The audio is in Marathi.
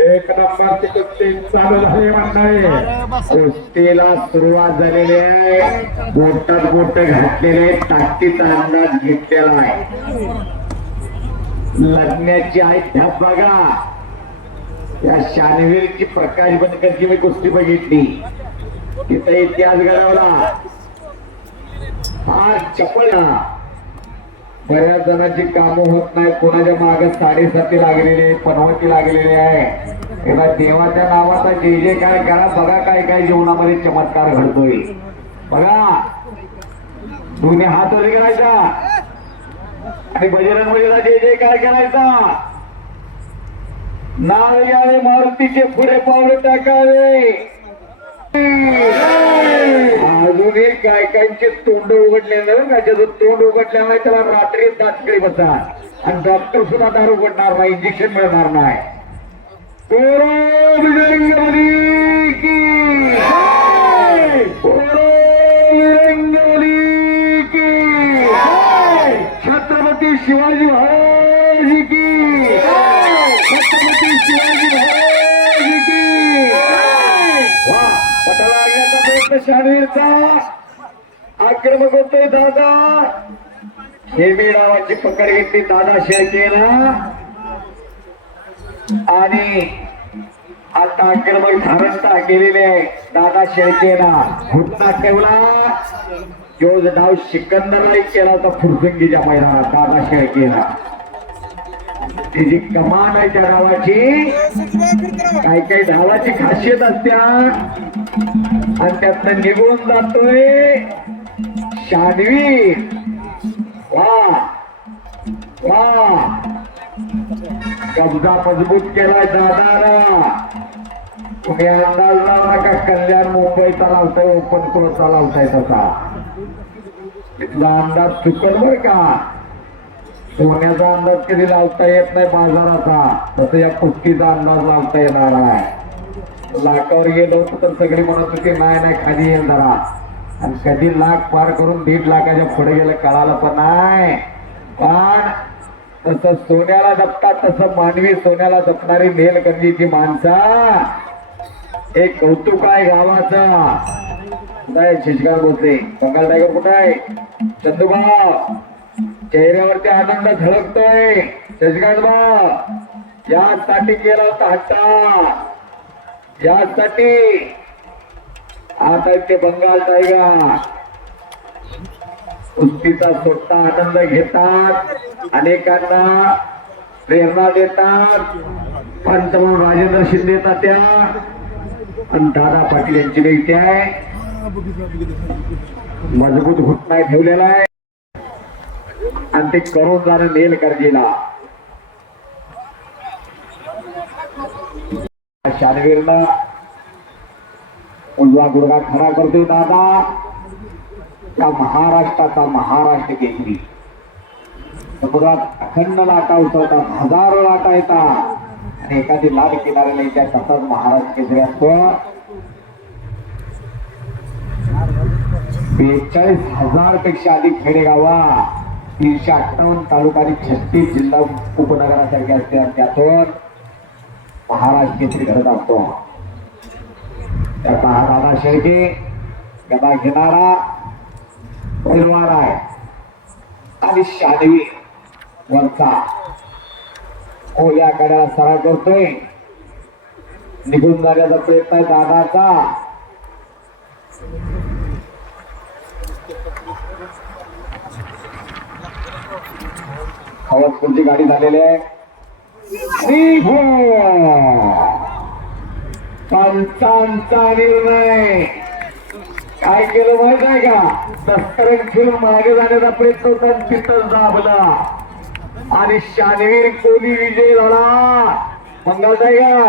एक नंबरची कुस्ती चालू झाली म्हणताय. कुस्तीला सुरुवात झालेली आहे. बोटात बोट घातलेले, ताकदीचा अंदाज घेतलेला आहे. लढण्याची आहे ध्यास बघा. या शानवीरची प्रकाश बनकरची मी कुस्ती बघितली. तिथे इतिहास घडवला. हा चपळा. बऱ्याच जणांची कामं होत नाही. कोणाच्या मागे 7.5 लागलेली, 15 लागलेली आहे. एकदा देवाच्या नावाचा जे जे काय करा. बघा काय काय जीवनामध्ये चमत्कार घडतोय. बघा दोन्ही हात वर करायचा आणि बजरंगबलीला जे जे काय करायचा. नाव यावे मारुतीचे, पुढे पावले टाकावे. अजूनही काय कायचे तोंड उघडले नाही. त्याच्यातून तोंड उघडल्यामुळे त्याला रात्री दाटकळी बसतात आणि डॉक्टर सुद्धा दारू उघडणार नाही, इंजेक्शन मिळणार नाही. छत्रपती शिवाजी महाराज की, छत्रपती शिवाजी महाराज की. वा पटाला आणण्याचा प्रयत्न शानवीरचा. आक्रमक होतोय दादा. हेमी नावाची पकड घेतली दादा शेळकेला आणि आता आक्रमक धारणता केलेले आहे दादा शेळकेला. घुटना ठेवला. जो डाव सिकंदरला केला होता फुरसंगीच्या मैदानात दादा शेळकेला. त्याची कमान आहे त्या डावाची. काही काही डावाची खासियत असत्या आणि त्यातनं निघून जातोय शानवीर. वा वा कब्जा मजबूत केलाय दादाला. तुम्ही अंदाज लावला का कल्याण मुंबईचा लावताय, ओपन कोर्टचा लावताय तसा. तिथला अंदाज चुकल बर का. सोन्याचा अंदाज कधी लावता येत नाही बाजाराचा, तसं या कुस्तीचा अंदाज लावता येणार आहे. लाखावर गेलो होतो तर सगळी म्हणत होती नाही नाही खाली येईल जरा. आणि कधी लाख पार करून 1.5 लाखाच्या पुढे गेलं कळालं पण नाही. पण तसं सोन्याला जपतात तसं मानवी सोन्याला जपणारी मेलकंदीची माणसा. एक कौतुक आहे गावाचा. काय शिशकांत भोसले बंगाल टायगर कुठे आहे? चंदूभाऊ चेहऱ्यावरती आनंद झळकतोय. शशिकांत भाऊ यासाठी केला होता हट्टा, यासाठी. आता ते बंगाल टायगर कुस्तीचा स्वतः आनंद घेतात, अनेकांना प्रेरणा देतात. पंतप्रधान राजेंद्र शिंदे तात्या आणि दादा पाटील यांची व्यक्ती आहे. मजबूत घुटना ठेवलेला आहे आणि ते करून जाणं नेल करजीला. शानवीरनं उजवा गुडघा खरा करतोय दादा. का महाराष्ट्राचा महाराष्ट्र केसरी. समुद्रात अखंड लाटा उसळतात, हजारो लाटा येतात आणि एखादी लाट किनाऱ्याला येत्या तसाच महाराष्ट्र केसरी असतो. 42,000 पेक्षा अधिक खेडेगावा, 358 तालुका आणि 36 जिल्हा उपनगरासारखे असते आणि त्यातून महाराष्ट्र केसरी घडत असतो. त्याचा हा दादा शेळके गदा घेणारा पैलवान आहे आणि शानवीर वरचा ओल्या कड्याला सराव करतोय. निघून जाण्याचा प्रयत्न आहे दादाचा. हवासपूरची गाडी झालेली आहे. पंचांचा निर्णय काय केलं माहित आहे का? दस्तरंग फिरून मागे जाण्याचा प्रयत्न होता, तिथं दाबला आणि शानवीर कोहली विजय झाला. मंगल टायगर